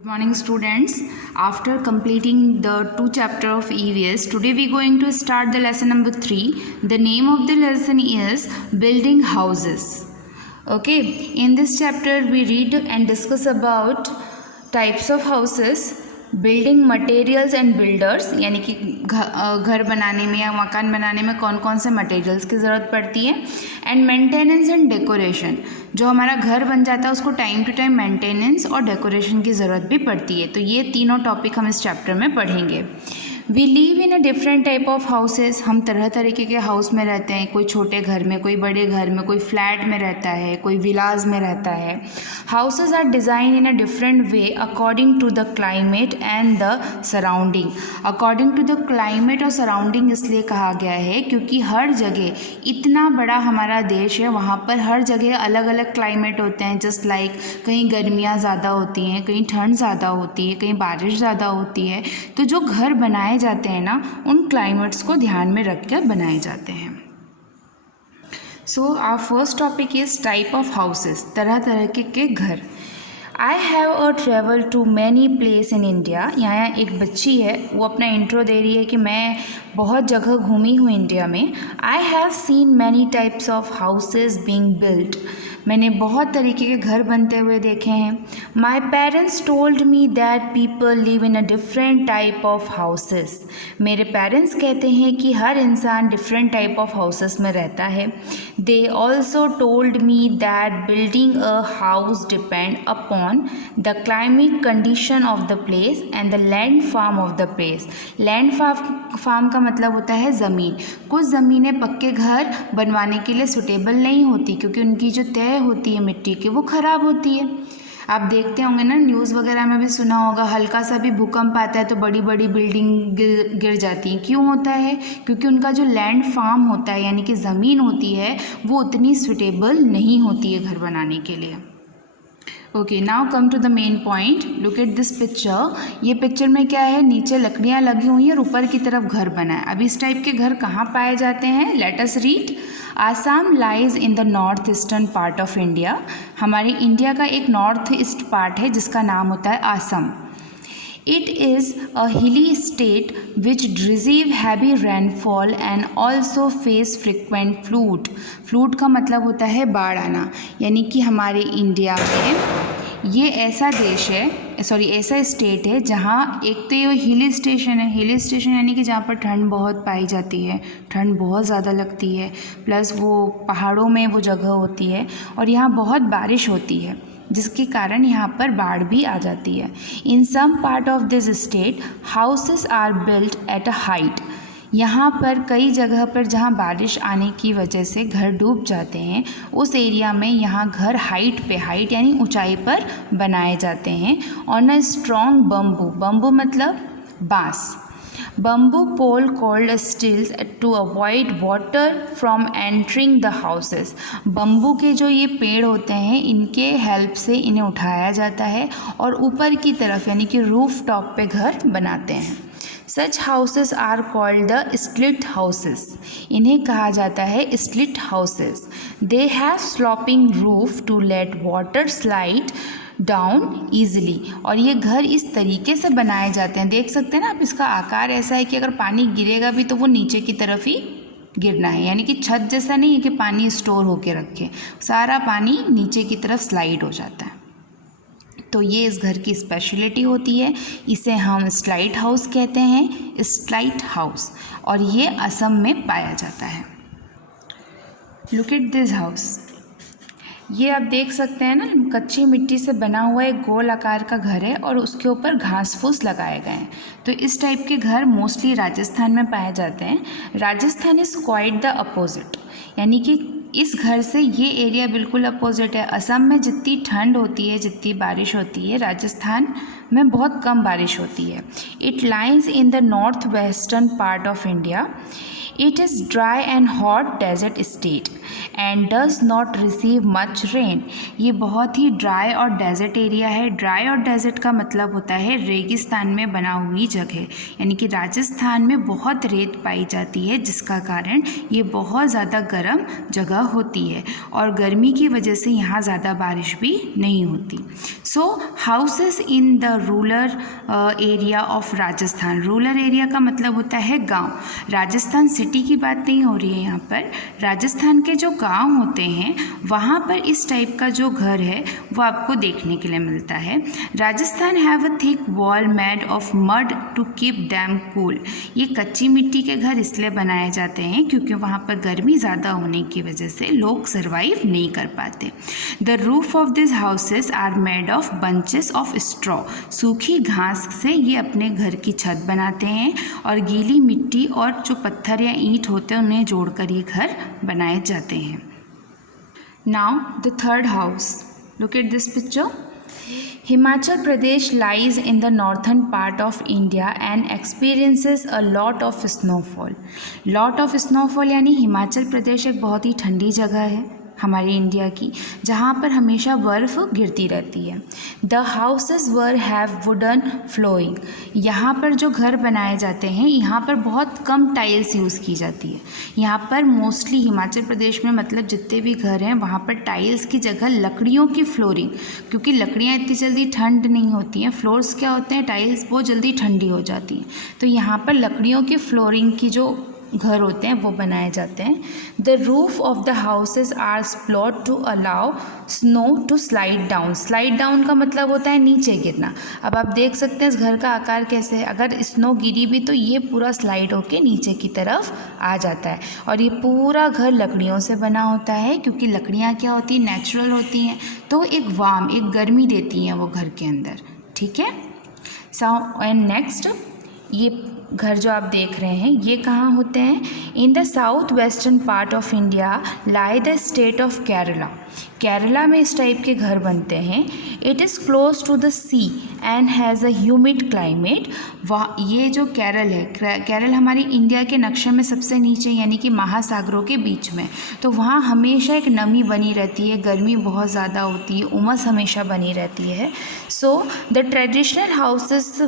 Good morning students. After completing the 2 chapter of EVS, today we are going to start the lesson number 3. The name of the lesson is building houses. Okay, in this chapter we read and discuss about types of houses, building materials and builders, यानी कि घर बनाने में या मकान बनाने में कौन कौन से मटेरियल्स की ज़रूरत पड़ती है, एंड मेंटेनेंस एंड डेकोरेशन, जो हमारा घर बन जाता है उसको टाइम टू टाइम मेंटेनेंस और डेकोरेशन की ज़रूरत भी पड़ती है। तो ये तीनों टॉपिक हम इस चैप्टर में पढ़ेंगे। We live in a different type of houses, हम तरह तरीके के हाउस में रहते हैं, कोई छोटे घर में, कोई बड़े घर में, कोई फ्लैट में रहता है, कोई विलाज में रहता है। Houses are design in a different way according to the climate and the surrounding. According to the climate और सराउंडिंग इसलिए कहा गया है क्योंकि हर जगह, इतना बड़ा हमारा देश है, वहाँ पर हर जगह अलग अलग क्लाइमेट होते हैं। जस्ट लाइक कहीं गर्मियाँ ज़्यादा होती हैं, कहीं ठंड ज़्यादा होती है, कहीं बारिश ज़्यादा होती है। तो जो घर बनाए जाते हैं ना, उन क्लाइमेट्स को ध्यान में रखकर बनाए जाते हैं। So our first topic is type of houses, तरह तरह के घर। I have a travel to many place in India. यहाँ एक बच्ची है, वो अपना इंट्रो दे रही है कि मैं बहुत जगह घूमी हूँ इंडिया में। I have seen many types of houses being built. मैंने बहुत तरीके के घर बनते हुए देखे हैं। My parents told me that people live in a different type of houses. मेरे पेरेंट्स कहते हैं कि हर इंसान डिफरेंट टाइप ऑफ हाउसेस में रहता है। They also told me that building a house depend upon the climate condition of the place and the land form of the place. Land form का मतलब होता है ज़मीन। कुछ ज़मीनें पक्के घर बनवाने के लिए सुटेबल नहीं होती क्योंकि उनकी जो तय होती है मिट्टी की, वो ख़राब होती है। आप देखते होंगे ना, न्यूज़ वगैरह में भी सुना होगा, हल्का सा भी भूकंप आता है तो बड़ी बड़ी बिल्डिंग गिर जाती हैं। क्यों होता है? क्योंकि उनका जो लैंड फार्म होता है, यानी कि ज़मीन होती है, वो उतनी सुटेबल नहीं होती है घर बनाने के लिए। Okay, now come to the main point. Look at this picture. ये पिक्चर में क्या है? नीचे लकड़ियाँ लगी हुई हैं और ऊपर की तरफ घर बना है। अब इस टाइप के घर कहाँ पाए जाते हैं? Let us read. Assam lies in the north eastern part of India. हमारे इंडिया का एक नॉर्थ ईस्ट पार्ट है जिसका नाम होता है Assam. It is a hilly state which receive heavy rainfall and also face frequent flood. Fluid का मतलब होता है बाढ़ आना, यानी कि हमारे इंडिया में ये ऐसा देश है, ऐसा स्टेट है जहाँ एक तो ये हिल स्टेशन है। हिल स्टेशन यानी कि जहाँ पर ठंड बहुत पाई जाती है, ठंड बहुत ज़्यादा लगती है, प्लस वो पहाड़ों में वो जगह होती है और यहाँ बहुत बारिश होती है, जिसके कारण यहाँ पर बाढ़ भी आ जाती है। In some part of this state houses are built at a height. यहाँ पर कई जगह पर जहाँ बारिश आने की वजह से घर डूब जाते हैं, उस एरिया में यहाँ घर हाइट यानी ऊंचाई पर बनाए जाते हैं। On a strong bamboo, bamboo मतलब बाँस, bamboo pole called stilts to avoid water from entering the houses. Bamboo के जो ये पेड़ होते हैं, इनके हेल्प से इन्हें उठाया जाता है और ऊपर की तरफ यानी कि रूफ टॉप पे घर बनाते हैं। Such houses are called the stilt houses. इन्हें कहा जाता है stilt houses. They have sloping roof to let water slide down easily. और ये घर इस तरीके से बनाए जाते हैं, देख सकते हैं ना आप, इसका आकार ऐसा है कि अगर पानी गिरेगा भी तो वो नीचे की तरफ ही गिरना है, यानी कि छत जैसा नहीं है कि पानी स्टोर होके रखे, सारा पानी नीचे की तरफ स्लाइड हो जाता है। तो ये इस घर की स्पेशलिटी होती है, इसे हम स्लाइट हाउस कहते हैं, स्लाइट हाउस, और ये असम में पाया जाता है। Look at this house. ये आप देख सकते हैं ना, कच्ची मिट्टी से बना हुआ एक गोल आकार का घर है और उसके ऊपर घास फूस लगाए गए हैं। तो इस टाइप के घर मोस्टली राजस्थान में पाए जाते हैं। Rajasthan is quite the opposite, यानी कि इस घर से ये एरिया बिल्कुल अपोजिट है। असम में जितनी ठंड होती है, जितनी बारिश होती है, राजस्थान में बहुत कम बारिश होती है। It lines in the north western part of India. It is dry and hot desert state and does not receive much rain. ये बहुत ही ड्राई और डेजर्ट एरिया है। ड्राई और डेजर्ट का मतलब होता है रेगिस्तान में बना हुई जगह, यानी कि राजस्थान में बहुत रेत पाई जाती है, जिसका कारण ये बहुत ज़्यादा गर्म जगह जगह होती है और गर्मी की वजह से यहाँ ज़्यादा बारिश भी नहीं होती। So houses in the rural area of Rajasthan. Rural area का मतलब होता है गांव। राजस्थान सिटी की बात नहीं हो रही है यहाँ पर, राजस्थान के जो गांव होते हैं वहाँ पर इस टाइप का जो घर है वो आपको देखने के लिए मिलता है। Rajasthan have a thick wall made of mud to keep them cool. ये कच्ची मिट्टी के घर इसलिए बनाए जाते हैं क्योंकि वहाँ पर गर्मी ज़्यादा होने की वजह से लोग सर्वाइव नहीं कर पाते। The roof of this houses are made of bunches of straw. सूखी घास से ये अपने घर की छत बनाते हैं और गीली मिट्टी और जो पत्थर या ईंट होते हैं उन्हें जोड़कर ये घर बनाए जाते हैं। Now the third house, look at this picture. Himachal Pradesh lies in the northern part of India and experiences a lot of snowfall. Lot of snowfall यानी हिमाचल प्रदेश एक बहुत ही ठंडी जगह है हमारी इंडिया की, जहाँ पर हमेशा बर्फ़ गिरती रहती है। The houses were have wooden flooring. यहाँ पर जो घर बनाए जाते हैं यहाँ पर बहुत कम टाइल्स यूज़ की जाती है। यहाँ पर मोस्टली हिमाचल प्रदेश में मतलब जितने भी घर हैं वहाँ पर टाइल्स की जगह लकड़ियों की फ्लोरिंग, क्योंकि लकड़ियाँ इतनी जल्दी ठंड नहीं होती हैं, फ्लोर्स क्या होते हैं टाइल्स बहुत जल्दी ठंडी हो जाती हैं, तो यहाँ पर लकड़ियों की फ्लोरिंग की जो घर होते हैं वो बनाए जाते हैं। The roof of the houses are sloped to allow snow to slide down. Slide down का मतलब होता है नीचे गिरना। अब आप देख सकते हैं इस घर का आकार कैसे है, अगर स्नो गिरी भी तो ये पूरा स्लाइड होके नीचे की तरफ आ जाता है। और ये पूरा घर लकड़ियों से बना होता है क्योंकि लकड़ियाँ क्या होती हैं, नेचुरल होती हैं, तो एक वार्म, एक गर्मी देती हैं वो घर के अंदर, ठीक है। सो एंड नेक्स्ट, ये घर जो आप देख रहे हैं ये कहाँ होते हैं? In the south western part of India like the state of Kerala. Kerala में इस टाइप के घर बनते हैं। It is close to the sea and has a humid climate. वह ये जो केरल है, केरल हमारी इंडिया के नक्शे में सबसे नीचे यानी कि महासागरों के बीच में, तो वहाँ हमेशा एक नमी बनी रहती है, गर्मी बहुत ज़्यादा होती है, उमस हमेशा बनी रहती है। So the traditional houses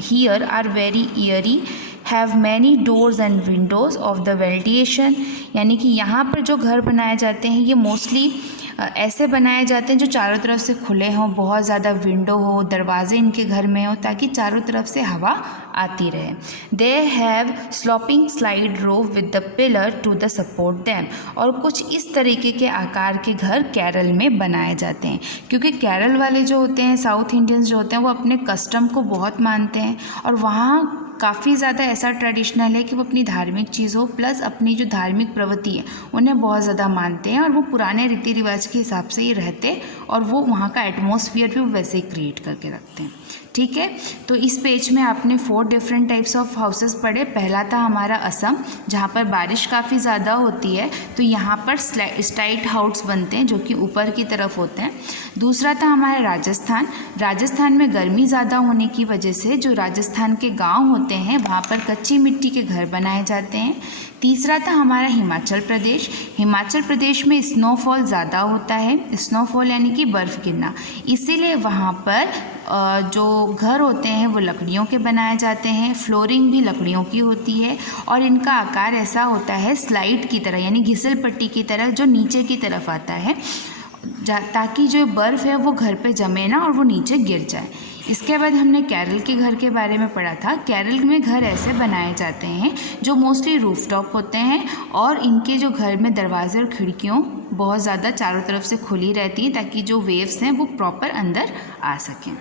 here are very airy, have many doors and windows of the ventilation. यानी कि यहाँ पर जो घर बनाए जाते हैं ये मोस्टली ऐसे बनाए जाते हैं जो चारों तरफ से खुले हों, बहुत ज़्यादा विंडो हो, दरवाजे इनके घर में हो ताकि चारों तरफ से हवा आती रहे। They have sloping slide roof with the pillar to the support them. और कुछ इस तरीके के आकार के घर केरल में बनाए जाते हैं क्योंकि केरल वाले जो होते हैं, साउथ इंडियंस जो होते हैं, वो अपने कस्टम को बहुत मानते हैं और वहाँ काफ़ी ज़्यादा ऐसा ट्रेडिशनल है कि वो अपनी धार्मिक चीज़ों प्लस अपनी जो धार्मिक प्रवृत्ति है उन्हें बहुत ज़्यादा मानते हैं और वो पुराने रीति रिवाज के हिसाब से ही रहते और वो वहाँ का एटमॉस्फेयर भी वैसे ही क्रिएट करके रखते हैं, ठीक है। तो इस पेज में आपने 4 डिफरेंट टाइप्स ऑफ हाउसेस पढ़े। पहला था हमारा असम, जहाँ पर बारिश काफ़ी ज़्यादा होती है तो यहाँ पर स्टाइट हाउस बनते हैं जो कि ऊपर की तरफ होते हैं। दूसरा था हमारा राजस्थान। राजस्थान में गर्मी ज़्यादा होने की वजह से जो राजस्थान के गांव होते हैं वहाँ पर कच्ची मिट्टी के घर बनाए जाते हैं। तीसरा था हमारा हिमाचल प्रदेश। हिमाचल प्रदेश में स्नोफॉल ज़्यादा होता है, स्नोफॉल यानी कि बर्फ़ गिरना, इसीलिए वहाँ पर जो घर होते हैं वो लकड़ियों के बनाए जाते हैं, फ्लोरिंग भी लकड़ियों की होती है और इनका आकार ऐसा होता है स्लाइड की तरह यानी घिसल पट्टी की तरह जो नीचे की तरफ आता है ताकि जो बर्फ़ है वो घर पे जमे ना और वो नीचे गिर जाए। इसके बाद हमने केरल के घर के बारे में पढ़ा था। केरल में घर ऐसे बनाए जाते हैं जो मोस्टली रूफटॉप होते हैं और इनके जो घर में दरवाजे और खिड़कियों बहुत ज़्यादा चारों तरफ से खुली रहती हैं ताकि जो वेव्स हैं वो प्रॉपर अंदर आ सकें।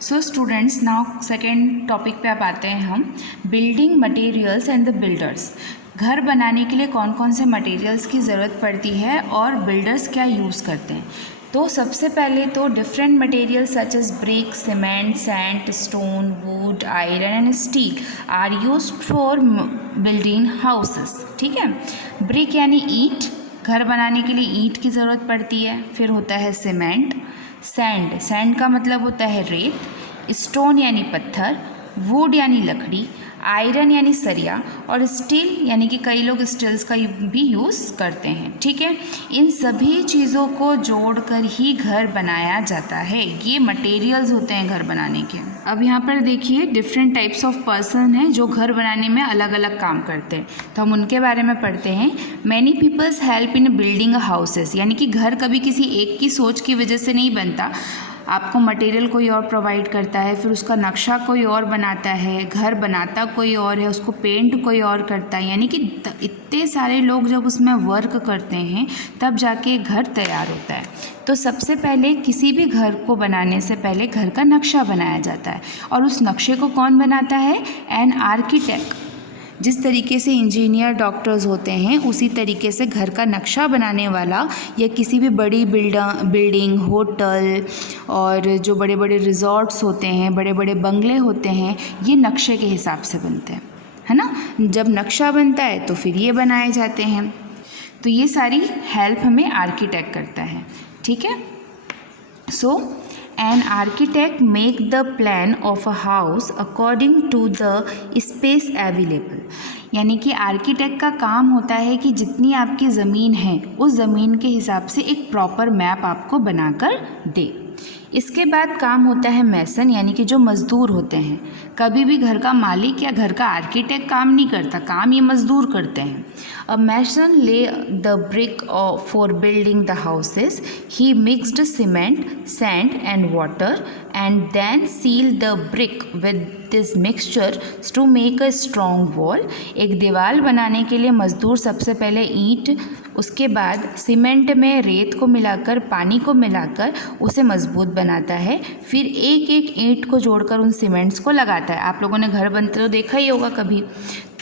So students, now second topic पे अब आते हैं हम, building materials and the builders. घर बनाने के लिए कौन कौन से मटेरियल्स की ज़रूरत पड़ती है और बिल्डर्स क्या यूज़ करते हैं। तो सबसे पहले तो different materials such as brick, cement, sand, stone, wood, iron and steel are used for building houses, ठीक है। ब्रिक यानी ईंट, घर बनाने के लिए ईंट की ज़रूरत पड़ती है। फिर होता है सीमेंट, सैंड, सैंड का मतलब होता है रेत, स्टोन यानी पत्थर, वुड यानी लकड़ी, आयरन यानी सरिया, और स्टील यानी कि कई लोग स्टील्स का भी यूज़ करते हैं। ठीक है, इन सभी चीज़ों को जोड़कर ही घर बनाया जाता है। ये मटेरियल्स होते हैं घर बनाने के। अब यहाँ पर देखिए डिफरेंट टाइप्स ऑफ पर्सन हैं जो घर बनाने में अलग अलग काम करते हैं, तो हम उनके बारे में पढ़ते हैं। Many peoples help in building houses, यानी कि घर कभी किसी एक की सोच की वजह से नहीं बनता। आपको मटेरियल कोई और प्रोवाइड करता है, फिर उसका नक्शा कोई और बनाता है, घर बनाता कोई और है, उसको पेंट कोई और करता है, यानी कि इतने सारे लोग जब उसमें वर्क करते हैं तब जाके घर तैयार होता है। तो सबसे पहले किसी भी घर को बनाने से पहले घर का नक्शा बनाया जाता है, और उस नक्शे को कौन बनाता है? An architect. जिस तरीके से इंजीनियर डॉक्टर्स होते हैं उसी तरीके से घर का नक्शा बनाने वाला या किसी भी बड़ी बिल्डिंग, होटल और जो बड़े बड़े रिजॉर्ट्स होते हैं, बड़े बड़े बंगले होते हैं, ये नक्शे के हिसाब से बनते हैं, है ना। जब नक्शा बनता है तो फिर ये बनाए जाते हैं। तो ये सारी हेल्प हमें आर्किटेक्ट करता है। ठीक है, सो an architect make the plan of a house according to the space available, यानी कि आर्किटेक्ट का काम होता है कि जितनी आपकी ज़मीन है उस ज़मीन के हिसाब से एक प्रॉपर मैप आपको बनाकर दे। इसके बाद काम होता है मैसन, यानी कि जो मज़दूर होते हैं। कभी भी घर का मालिक या घर का आर्किटेक्ट काम नहीं करता, काम ये मज़दूर करते हैं। A mason lay the brick for building the houses, he mixed cement, sand and water and then seal the brick with this mixture to make a strong wall. एक दीवार बनाने के लिए मज़दूर सबसे पहले ईंट, उसके बाद सीमेंट में रेत को मिलाकर, पानी को मिलाकर उसे मजबूत बनाता है, फिर एक एक ईंट को जोड़कर उन सीमेंट्स को लगाता है। आप लोगों ने घर बनते तो देखा ही होगा कभी,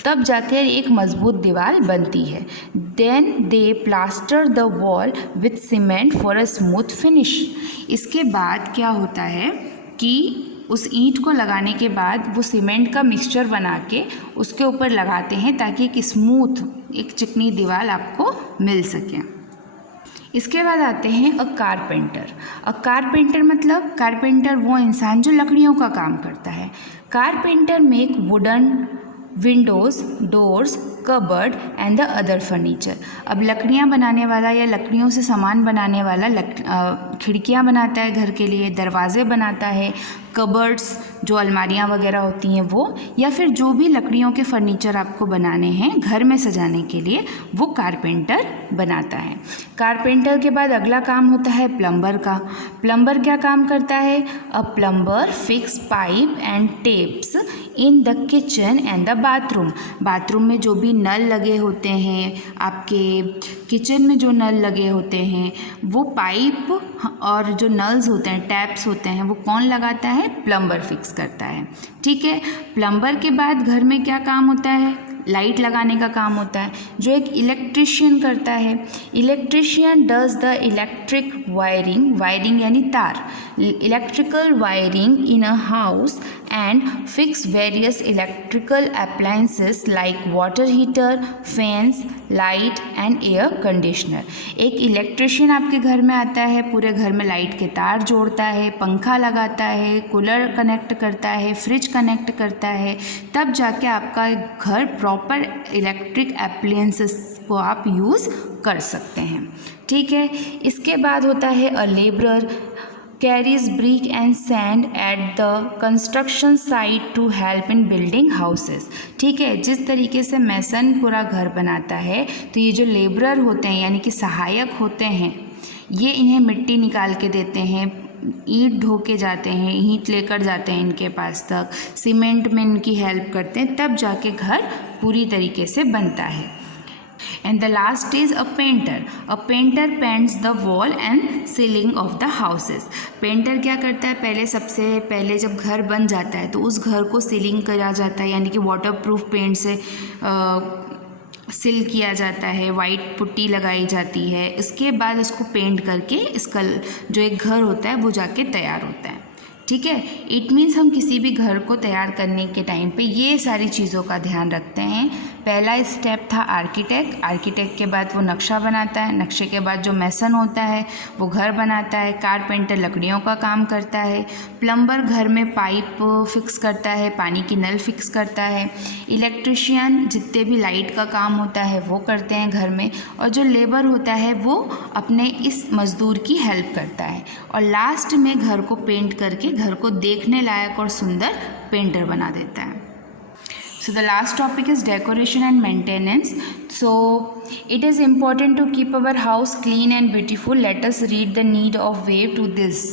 तब जाकर एक मजबूत दीवार बनती है। Then they plaster the wall with cement for a smooth finish. इसके बाद क्या होता है कि उस ईंट को लगाने के बाद वो सीमेंट का मिक्सचर बना के उसके ऊपर लगाते हैं ताकि एक स्मूथ, एक चिकनी दीवार आपको मिल सके। इसके बाद आते हैं अ कारपेंटर। अ कारपेंटर मतलब कारपेंटर वो इंसान जो लकड़ियों का काम करता है। Carpenter make wooden Windows, doors, cupboard and the other furniture. अब लकड़ियाँ बनाने वाला या लकड़ियों से सामान बनाने वाला खिड़कियाँ बनाता है घर के लिए, दरवाजे बनाता है, कबर्ड्स जो अलमारियाँ वगैरह होती हैं वो, या फिर जो भी लकड़ियों के फर्नीचर आपको बनाने हैं घर में सजाने के लिए, वो कारपेंटर बनाता है। कारपेंटर के बाद अगला काम होता है प्लम्बर का। प्लम्बर क्या काम करता है? A plumber fix pipe and taps in the kitchen and the bathroom. Bathroom में जो भी नल लगे होते हैं, आपके किचन में जो नल लगे होते हैं, वो पाइप और जो नल्स होते हैं, टैप्स होते हैं, वो कौन लगाता है? प्लम्बर फिक्स करता है। ठीक है, प्लम्बर के बाद घर में क्या काम होता है? लाइट लगाने का काम होता है, जो एक इलेक्ट्रिशियन करता है। Electrician does the electric wiring, wiring यानी तार, electrical wiring in a house and fix various electrical appliances like water heater, fans, light and air conditioner. एक इलेक्ट्रिशियन आपके घर में आता है, पूरे घर में लाइट के तार जोड़ता है, पंखा लगाता है, कूलर कनेक्ट करता है, फ्रिज कनेक्ट करता है, तब जाके आपका घर प्रॉपर इलेक्ट्रिक अप्लायंसेस को आप यूज़ कर सकते हैं। ठीक है, इसके बाद होता है अ labourer carries brick and sand at the construction site to help in building houses। ठीक है, जिस तरीके से मैसन पूरा घर बनाता है, तो ये जो लेबरर होते हैं यानी कि सहायक होते हैं, ये इन्हें मिट्टी निकाल के देते हैं, ईंट ढो के जाते हैं, ईंट लेकर जाते हैं इनके पास तक, सीमेंट में इनकी हेल्प करते हैं, तब जाके घर पूरी तरीके से बनता है। And the last is a painter. A painter paints the wall and ceiling of the houses. Painter क्या करता है? पहले सबसे पहले जब घर बन जाता है तो उस घर को सीलिंग करा जाता है, यानी कि वाटरप्रूफ पेंट से सील किया जाता है, वाइट पुट्टी लगाई जाती है। इसके बाद इसको पेंट करके इसका जो एक घर होता है वो जाके तैयार होता है। ठीक है, इट मीन्स हम किसी भी घर को तैयार करने के टाइम पे ये सारी चीज़ों का ध्यान रखते हैं। पहला स्टेप था आर्किटेक्ट के बाद वो नक्शा बनाता है, नक्शे के बाद जो मैसन होता है वो घर बनाता है, कारपेंटर लकड़ियों का काम करता है, प्लम्बर घर में पाइप फिक्स करता है, पानी की नल फिक्स करता है, इलेक्ट्रिशियन जितने भी लाइट का काम होता है वो करते हैं घर में, और जो लेबर होता है वो अपने इस मज़दूर की हेल्प करता है, और लास्ट में घर को पेंट करके घर को देखने लायक और सुंदर पेंटर बना देता है. So the last topic is decoration and maintenance. So it is important to keep our house clean and beautiful. Let us read the need of way to this.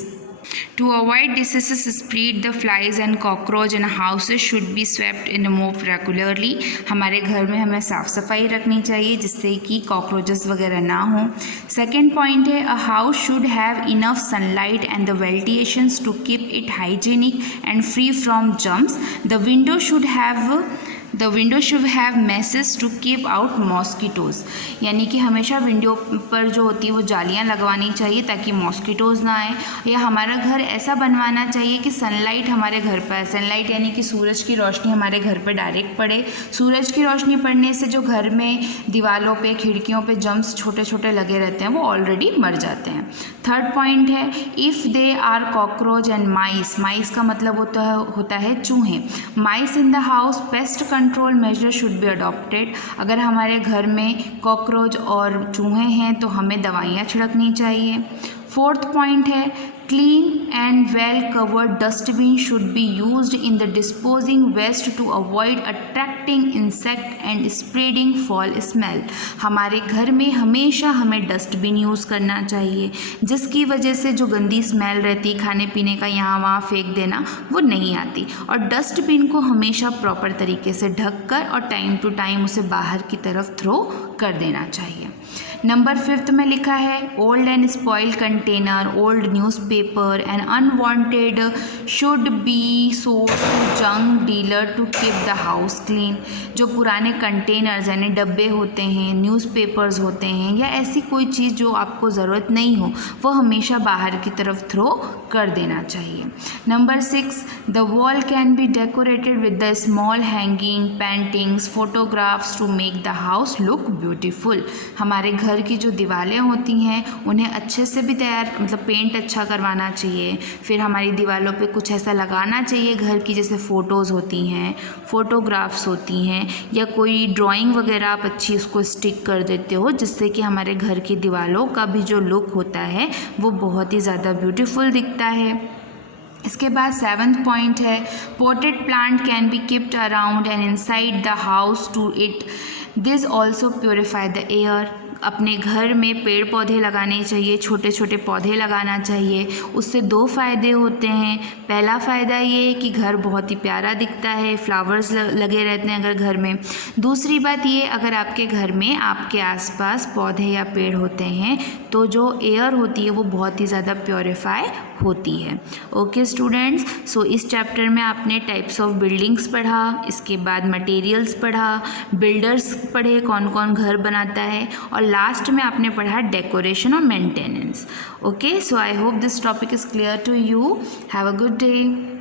To avoid diseases spread, the flies and cockroach in houses should be swept and mopped regularly. हमारे घर में हमें साफ़ सफाई रखनी चाहिए जिससे कि कॉकरोचेस वगैरह ना हो. सेकेंड पॉइंट है, a house should have enough sunlight and the ventilations to keep it hygienic and free from germs. The window should have meshes to keep out mosquitoes. यानी कि हमेशा विंडो पर जो होती है वो जालियाँ लगवानी चाहिए ताकि मॉस्किटोज़ ना आए. या हमारा घर ऐसा बनवाना चाहिए कि सनलाइट हमारे घर पर, सनलाइट यानी कि सूरज की रोशनी हमारे घर पर डायरेक्ट पड़े. सूरज की रोशनी पड़ने से जो घर में दीवारों पे, खिड़कियों पे जम्स छोटे छोटे लगे रहते हैं वो ऑलरेडी मर जाते हैं. थर्ड पॉइंट है, if they are cockroach and mice. Mice का मतलब होता है चूहे. Mice in the house, pest control measure should be adopted. अगर हमारे घर में कॉकरोच और चूहे हैं तो हमें दवाइयाँ छिड़कनी चाहिए. फोर्थ पॉइंट है, clean and well covered dustbin should be used in the disposing waste to avoid attracting insect and spreading foul smell. हमारे घर में हमेशा हमें डस्टबिन यूज़ करना चाहिए जिसकी वजह से जो गंदी स्मेल रहती खाने पीने का यहाँ वहाँ फेंक देना वो नहीं आती. और डस्टबिन को हमेशा प्रॉपर तरीके से ढक कर और टाइम टू टाइम उसे बाहर की तरफ थ्रो कर देना चाहिए. नंबर 5 में लिखा है, old and spoiled container, old newspaper and unwanted should be sold to junk dealer to keep the house clean. जो पुराने कंटेनर्स यानी डब्बे होते हैं, न्यूज़पेपर्स होते हैं या ऐसी कोई चीज़ जो आपको ज़रूरत नहीं हो वो हमेशा बाहर की तरफ थ्रो कर देना चाहिए. Number 6, the wall can be decorated with the small hanging paintings photographs to make the house look beautiful. हमारे घर की जो दीवारें होती हैं उन्हें अच्छे से भी पेंट अच्छा करवाना चाहिए. फिर हमारी दीवारों पे कुछ ऐसा लगाना चाहिए घर की, जैसे फ़ोटोज़ होती हैं, फ़ोटोग्राफ्स होती हैं, या कोई ड्राइंग वगैरह आप अच्छी उसको स्टिक कर देते हो जिससे कि हमारे घर की दीवारों का भी जो लुक होता है वो बहुत ही ज़्यादा ब्यूटीफुल दिखता है. इसके बाद 7th पॉइंट है, potted plant can be keeped around and inside the house to it this also purify the air. अपने घर में पेड़ पौधे लगाने चाहिए, छोटे छोटे पौधे लगाना चाहिए. उससे 2 फ़ायदे होते हैं. पहला फ़ायदा ये है कि घर बहुत ही प्यारा दिखता है, फ्लावर्स लगे रहते हैं अगर घर में. दूसरी बात ये, अगर आपके घर में आपके आसपास पौधे या पेड़ होते हैं तो जो एयर होती है वो बहुत ही ज़्यादा प्योरीफाई होती है. ओके स्टूडेंट्स, सो इस चैप्टर में आपने टाइप्स ऑफ बिल्डिंग्स पढ़ा, इसके बाद मटेरियल्स पढ़ा, बिल्डर्स पढ़े कौन कौन घर बनाता है, और लास्ट में आपने पढ़ा डेकोरेशन और maintenance. Okay, so I hope this topic is clear to you. Have a good day.